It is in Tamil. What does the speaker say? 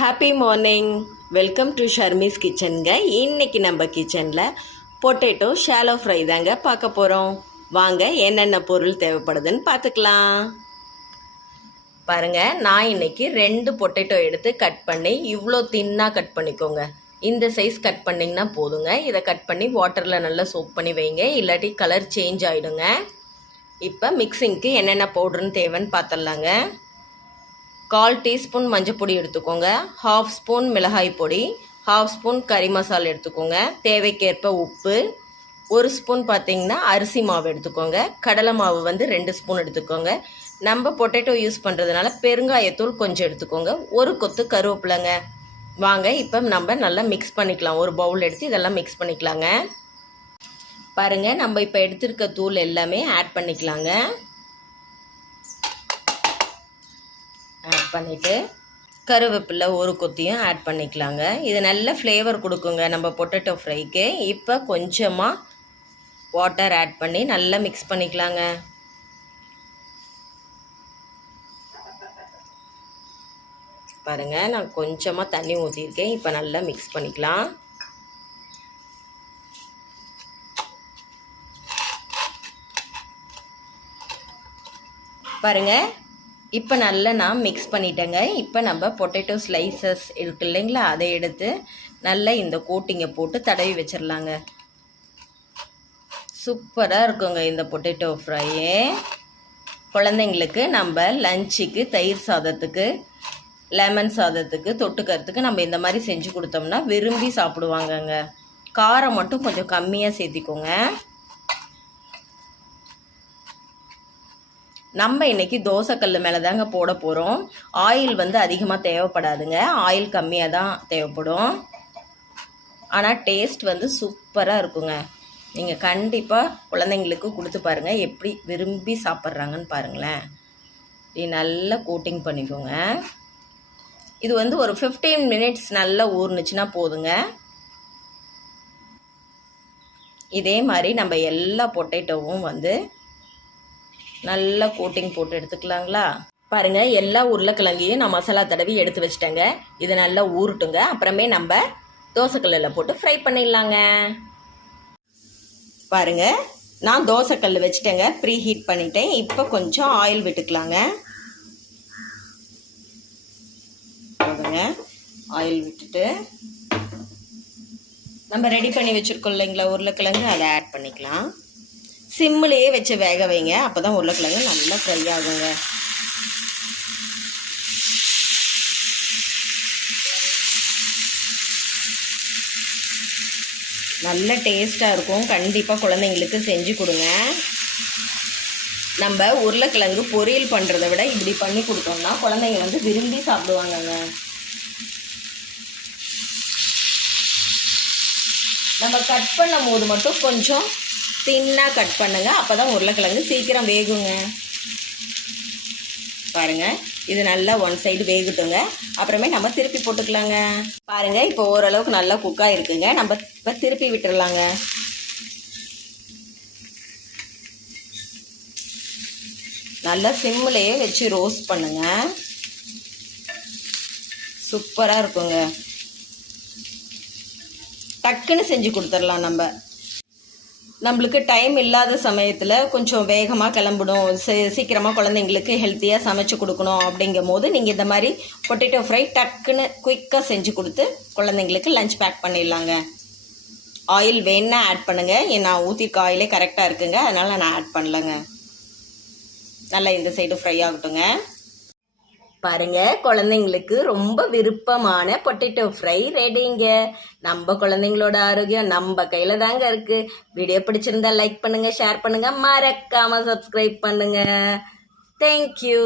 Happy morning. Welcome to Sharmi's கிச்சனுங்க. இன்றைக்கி நம்ம கிச்சனில் பொட்டேட்டோ ஷாலோ ஃப்ரை தாங்க பார்க்க போகிறோம். வாங்க என்னென்ன பொருள் தேவைப்படுதுன்னு பார்த்துக்கலாம். பாருங்கள், நான் இன்றைக்கி 2 பொட்டேட்டோ எடுத்து கட் பண்ணி இவ்வளோ தின்னாக கட் பண்ணிக்கோங்க. இந்த சைஸ் கட் பண்ணிங்கன்னா போதுங்க. இதை கட் பண்ணி வாட்டரில் நல்லா சோப் பண்ணி வைங்க, இல்லாட்டி கலர் சேஞ்ச் ஆகிடுங்க. இப்போ மிக்சிங்க்கு என்னென்ன பவுடர்னு தேவைன்னு பார்த்துடலாங்க. 1/4 டீஸ்பூன் மஞ்சள் பொடி எடுத்துக்கோங்க, 1/2 ஸ்பூன் மிளகாய் பொடி, 1/2 ஸ்பூன் கறி மசாலா எடுத்துக்கோங்க, தேவைக்கேற்ப உப்பு, 1 ஸ்பூன் பார்த்திங்கன்னா அரிசி மாவு எடுத்துக்கோங்க, கடலை மாவு 2 ஸ்பூன் எடுத்துக்கோங்க. நம்ம பொட்டேட்டோ யூஸ் பண்ணுறதுனால பெருங்காயத்தூள் கொஞ்சம் எடுத்துக்கோங்க, 1 கொத்து கருவேப்பிலைங்க. வாங்க இப்போ நம்ம நல்லா மிக்ஸ் பண்ணிக்கலாம். ஒரு பவுல் எடுத்து இதெல்லாம் மிக்ஸ் பண்ணிக்கலாங்க. பாருங்கள், நம்ம இப்போ எடுத்துருக்க தூள் எல்லாமே ஆட் பண்ணிக்கலாங்க. ஆட் பண்ணிவிட்டு கருவேப்பிலை 1 கொத்தியும் ஆட் பண்ணிக்கலாங்க. இது நல்ல ஃப்ளேவர் கொடுக்குங்க நம்ம பொட்டேட்டோ ஃப்ரைக்கு. இப்போ கொஞ்சமாக வாட்டர் ஆட் பண்ணி நல்லா மிக்ஸ் பண்ணிக்கலாங்க. பாருங்கள், நான் கொஞ்சமாக தண்ணி ஊற்றிருக்கேன். இப்போ நல்லா மிக்ஸ் பண்ணிக்கலாம். பாருங்கள், இப்போ நல்லா நான் மிக்ஸ் பண்ணிட்டேங்க. இப்போ நம்ம பொட்டேட்டோ ஸ்லைசஸ் இருக்கு இல்லைங்களா, அதை எடுத்து நல்லா இந்த கோட்டிங்கை போட்டு தடவி வச்சிடலாங்க. சூப்பராக இருக்குங்க இந்த பொட்டேட்டோ ஃப்ரையே. குழந்தைங்களுக்கு நம்ம லஞ்சுக்கு, தயிர் சாதத்துக்கு, லெமன் சாதத்துக்கு தொட்டுக்கிறதுக்கு நம்ம இந்த மாதிரி செஞ்சு கொடுத்தோம்னா விரும்பி சாப்பிடுவாங்கங்க. காரம் மட்டும் கொஞ்சம் கம்மியாக சேர்த்திக்கோங்க. நம்ம இன்றைக்கி தோசைக்கல் மேலே தாங்க போட போகிறோம். ஆயில் அதிகமாக தேவைப்படாதுங்க, ஆயில் கம்மியாக தான் தேவைப்படும். ஆனால் டேஸ்ட் சூப்பராக இருக்குங்க. நீங்கள் கண்டிப்பாக குழந்தைங்களுக்கு கொடுத்து பாருங்கள், எப்படி விரும்பி சாப்பிட்றாங்கன்னு பாருங்களேன். இப்படி நல்லா கோட்டிங் பண்ணிக்கோங்க. இது ஒரு 15 மினிட்ஸ் நல்லா ஊறுனுச்சுன்னா போதுங்க. இதே மாதிரி நம்ம எல்லா பொட்டேட்டோவும் நல்லா கோட்டிங் போட்டு எடுத்துக்கலாங்களா. பாருங்கள், எல்லா உருளைக்கிழங்கையும் நான் மசாலா தடவி எடுத்து வச்சிட்டேங்க. இதை நல்லா ஊறட்டுங்க. அப்புறமே நம்ம தோசைக்கல்லில் போட்டு ஃப்ரை பண்ணிடலாங்க. பாருங்கள், நான் தோசைக்கல் வச்சுட்டேங்க, ப்ரீ ஹீட் பண்ணிட்டேன். இப்போ கொஞ்சம் ஆயில் விட்டுக்கலாங்க. பாருங்க, ஆயில் விட்டுட்டு நம்ம ரெடி பண்ணி வச்சுருக்கோம் இல்லைங்களா உருளைக்கிழங்கு, அதை ஆட் பண்ணிக்கலாம். சிம்மிலேயே வச்சு வேக வைங்க, அப்போ தான் உருளைக்கிழங்கு நல்லா ஃப்ரை ஆகுங்க. நல்ல டேஸ்ட்டாக இருக்கும். கண்டிப்பாக குழந்தைங்களுக்கு செஞ்சு கொடுங்க. நம்ம உருளைக்கிழங்கு பொரியல் பண்ணுறதை விட இப்படி பண்ணி கொடுத்தோம்னா குழந்தைங்க விரும்பி சாப்பிடுவாங்கங்க. நம்ம கட் பண்ணும் போது மட்டும் கொஞ்சம் தின்னாக கட் பண்ணுங்க, அப்போ தான் உருளைக்கிழங்கு சீக்கிரம் வேகுங்க. பாருங்கள், இது நல்லா 1 சைடு வேகட்டுங்க. அப்புறமே நம்ம திருப்பி போட்டுக்கலாங்க. பாருங்கள், இப்போ ஓரளவுக்கு நல்லா குக்காக இருக்குங்க. நம்ம இப்போ திருப்பி விட்டுடலாங்க. நல்லா சிம்மிலேயே வச்சு ரோஸ்ட் பண்ணுங்க. சூப்பராக இருக்குங்க. டக்குன்னு செஞ்சு கொடுத்துடலாம். நம்மளுக்கு டைம் இல்லாத சமயத்தில் கொஞ்சம் வேகமாக கிளம்பணும், சீக்கிரமாக குழந்தைங்களுக்கு ஹெல்த்தியாக சமைச்சு கொடுக்கணும். அப்படிங்கும் போது நீங்கள் இந்த மாதிரி பொட்டேட்டோ ஃப்ரை டக்குன்னு குயிக்காக செஞ்சு கொடுத்து குழந்தைங்களுக்கு லஞ்ச் பேக் பண்ணிடலாங்க. ஆயில் வேணா ஆட் பண்ணுங்கள். நான் ஊற்றிருக்க ஆயிலே கரெக்டாக இருக்குங்க, அதனால் நான் ஆட் பண்ணலைங்க. நல்லா இந்த சைடு ஃப்ரை ஆகட்டுங்க. பாருங்கள், குழந்தைங்களுக்கு ரொம்ப விருப்பமான பொட்டேட்டோ ஃப்ரை ரெடிங்க. நம்ம குழந்தைங்களோட ஆரோக்கியம் நம்ம கையில் தாங்க இருக்குது. வீடியோ பிடிச்சிருந்தா லைக் பண்ணுங்கள், ஷேர் பண்ணுங்கள், மறக்காமல் சப்ஸ்கிரைப் பண்ணுங்கள். தேங்க்யூ.